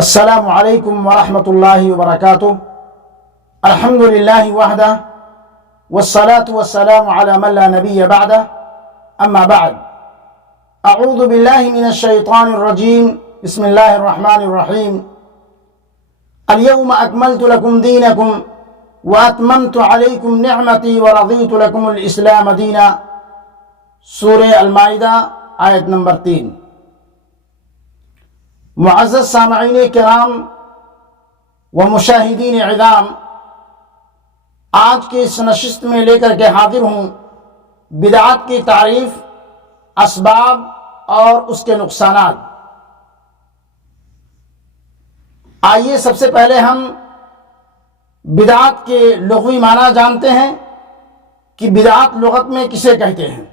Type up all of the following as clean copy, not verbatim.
السلام علیکم ورحمۃ اللہ وبرکاتہ۔ الحمد للہ وحدہ والصلاة والسلام علی من لا نبی بعدہ، اما بعد۔ اعوذ باللہ من الشیطان الرجیم، بسم اللہ الرحمن الرحیم۔ اليوم اکملت لکم دینکم واتممت علیکم نعمتی ورضیت لکم الاسلام دینا۔ سورہ المائدہ آیت نمبر 3۔ معزز سامعین کرام و مشاہدین عظام، آج کی اس نشست میں لے کر کے حاضر ہوں بدعات کی تعریف، اسباب اور اس کے نقصانات۔ آئیے سب سے پہلے ہم بدعات کے لغوی معنی جانتے ہیں کہ بدعات لغت میں کسے کہتے ہیں۔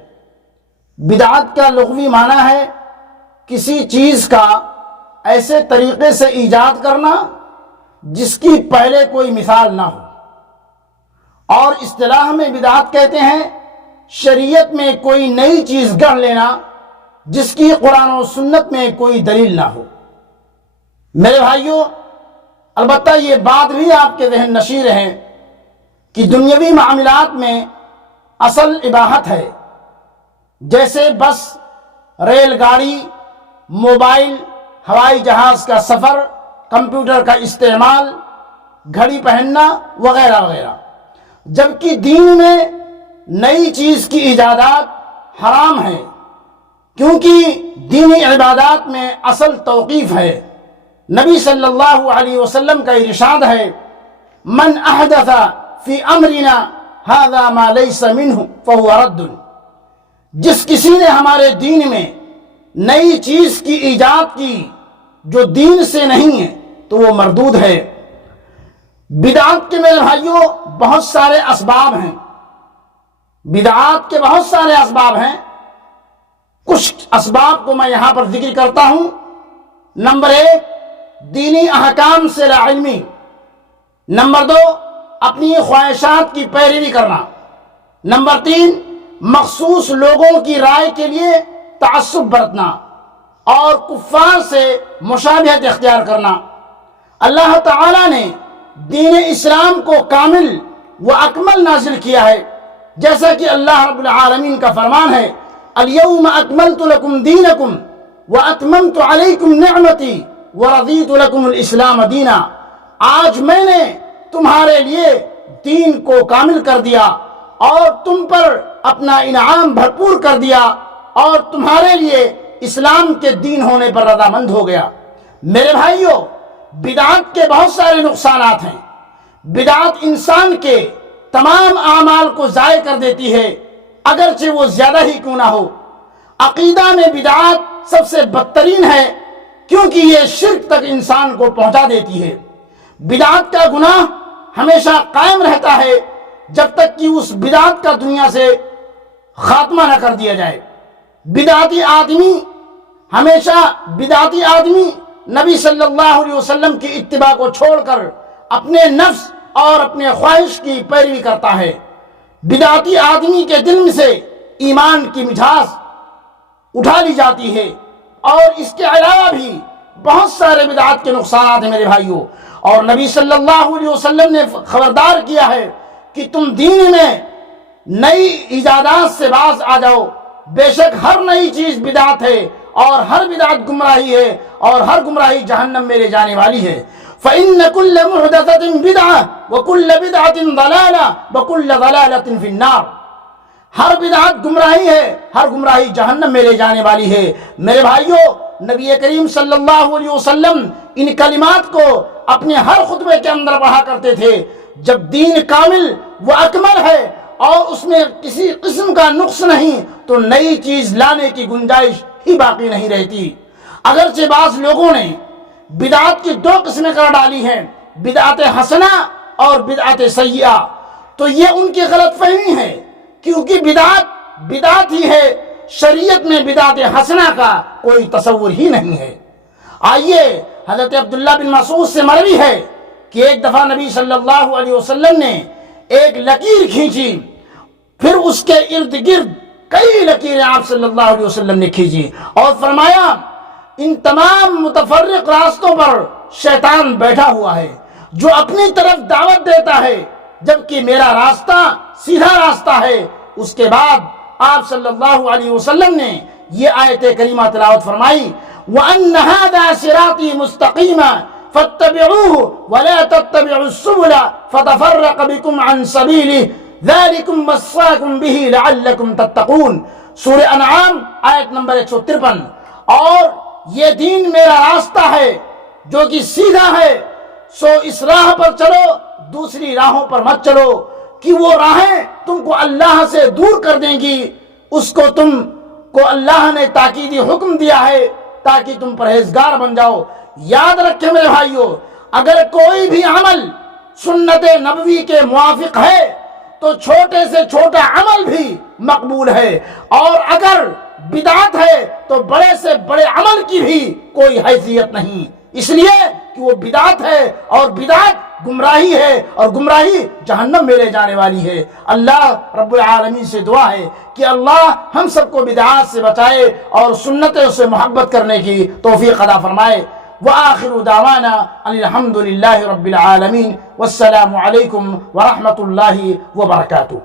بدعات کا لغوی معنی ہے کسی چیز کا ایسے طریقے سے ایجاد کرنا جس کی پہلے کوئی مثال نہ ہو، اور اصطلاح میں بدعات کہتے ہیں شریعت میں کوئی نئی چیز گڑھ لینا جس کی قرآن و سنت میں کوئی دلیل نہ ہو۔ میرے بھائیوں، البتہ یہ بات بھی آپ کے ذہن نشین ہے کہ دنیاوی معاملات میں اصل اباحت ہے، جیسے بس، ریل گاڑی، موبائل، ہوائی جہاز کا سفر، کمپیوٹر کا استعمال، گھڑی پہننا وغیرہ وغیرہ، جبکہ دین میں نئی چیز کی ایجادات حرام ہے، کیونکہ دینی عبادات میں اصل توقیف ہے۔ نبی صلی اللہ علیہ وسلم کا ارشاد ہے، من احدث فی امرنا ھذا ما لیس منہ فہو رد۔ جس کسی نے ہمارے دین میں نئی چیز کی ایجاد کی جو دین سے نہیں ہے تو وہ مردود ہے۔ بدعات کے میرے بھائیوں بہت سارے اسباب ہیں، بدعات کے بہت سارے اسباب ہیں۔ کچھ اسباب کو میں یہاں پر ذکر کرتا ہوں۔ نمبر 1، دینی احکام سے لا علمی۔ نمبر 2، اپنی خواہشات کی پیروی کرنا۔ نمبر 3، مخصوص لوگوں کی رائے کے لیے تعصب برتنا اور کفار سے مشابہت اختیار کرنا۔ اللہ تعالیٰ نے دین اسلام کو کامل و اکمل نازل کیا ہے، جیسا کہ اللہ رب العالمین کا فرمان ہے، الیوم اکملت لکم دینکم واتممت علیکم نعمتی ورضیت لکم الاسلام دینا۔ آج میں نے تمہارے لیے دین کو کامل کر دیا اور تم پر اپنا انعام بھرپور کر دیا اور تمہارے لیے اسلام کے دین ہونے پر رضامند ہو گیا۔ میرے بھائیوں، بدعات کے بہت سارے نقصانات ہیں۔ بدعات انسان کے تمام اعمال کو ضائع کر دیتی ہے، اگرچہ وہ زیادہ ہی کیوں نہ ہو۔ عقیدہ میں بدعات سب سے بدترین ہے، کیونکہ یہ شرک تک انسان کو پہنچا دیتی ہے۔ بدعات کا گناہ ہمیشہ قائم رہتا ہے جب تک کہ اس بدعات کا دنیا سے خاتمہ نہ کر دیا جائے۔ بدعتی آدمی نبی صلی اللہ علیہ وسلم کی اتباع کو چھوڑ کر اپنے نفس اور اپنے خواہش کی پیروی کرتا ہے۔ بدعتی آدمی کے دل میں سے ایمان کی مٹھاس اٹھا لی جاتی ہے، اور اس کے علاوہ بھی بہت سارے بدعات کے نقصانات ہیں میرے بھائیوں۔ اور نبی صلی اللہ علیہ وسلم نے خبردار کیا ہے کہ تم دین میں نئی ایجادات سے باز آ جاؤ، بے شک ہر نئی چیز بدعت ہے، اور ہر بدعت گمراہی ہے، اور ہر گمراہی جہنم میں لے جانے والی ہے۔ فَإِنَّ كُلَّ مُحْدَثَةٍ بِدْعَةٍ وَكُلَّ بِدْعَةٍ ضَلَالَةٍ وَكُلَّ ضَلَالَةٍ فِي النَّارِ۔ ہر بدعت گمراہی ہے، ہر گمراہی جہنم میں لے جانے والی ہے۔ میرے بھائیوں، نبی کریم صلی اللہ علیہ وسلم ان کلمات کو اپنے ہر خطبے کے اندر پڑھا کرتے تھے۔ جب دین کامل و اکمل ہے اور اس میں کسی قسم کا نقص نہیں تو نئی چیز لانے کی گنجائش ہی باقی نہیں رہتی۔ اگرچہ بعض لوگوں نے بدعات کی 2 قسمیں کر ڈالی ہیں، بدعت حسنہ اور بدعت سیئہ، تو یہ ان کی غلط فہمی ہے، کیونکہ بدعت ہی ہے، شریعت میں بدعت حسنہ کا کوئی تصور ہی نہیں ہے۔ آئیے، حضرت عبداللہ بن مسعود سے مروی ہے کہ ایک دفعہ نبی صلی اللہ علیہ وسلم نے ایک لکیر کھینچی، پھر اس کے ارد گرد کئی لکیریں آپ صلی اللہ علیہ وسلم نے کھینچی، اور فرمایا ان تمام متفرق راستوں پر شیطان بیٹھا ہوا ہے جو اپنی طرف دعوت دیتا ہے جبکہ میرا راستہ سیدھا راستہ ہے۔ اس کے بعد آپ صلی اللہ علیہ وسلم نے یہ آیت کریمہ تلاوت فرمائی، وَأَنَّ هَذَا صِرَاطِي مُسْتَقِيمًا فَاتَّبِعُوهُ وَلَا تَتَّبِعُوا السُّبُلَ فَتَفَرَّقَ بِكُمْ عَنْ سَبِيلِهِ ذَلِكُمْ وَصَّاكُمْ بِهِ لَعَلَّكُمْ تَتَّقُونَ۔ سورہ انعام آیت نمبر 153۔ اور یہ دین میرا راستہ ہے جو کہ سیدھا ہے، سو اس راہ پر چلو، دوسری راہوں پر مت چلو کہ وہ راہیں تم کو اللہ سے دور کر دیں گی۔ اس کو تم کو اللہ نے تاکیدی حکم دیا ہے تاکہ تم پرہیزگار بن جاؤ۔ یاد رکھیں میرے بھائیو، اگر کوئی بھی عمل سنت نبوی کے موافق ہے تو چھوٹے سے چھوٹا عمل بھی مقبول ہے، اور اگر بدعت ہے تو بڑے سے بڑے عمل کی بھی کوئی حیثیت نہیں، اس لیے کہ وہ بدعت ہے اور بدعت گمراہی ہے اور گمراہی جہنم میں لے جانے والی ہے۔ اللہ رب العالمین سے دعا ہے کہ اللہ ہم سب کو بدعات سے بچائے اور سنتوں سے محبت کرنے کی توفیق عطا فرمائے۔ وآخر دعوانا ان الحمد للہ رب العالمین، والسلام علیکم ورحمۃ اللہ وبرکاتہ۔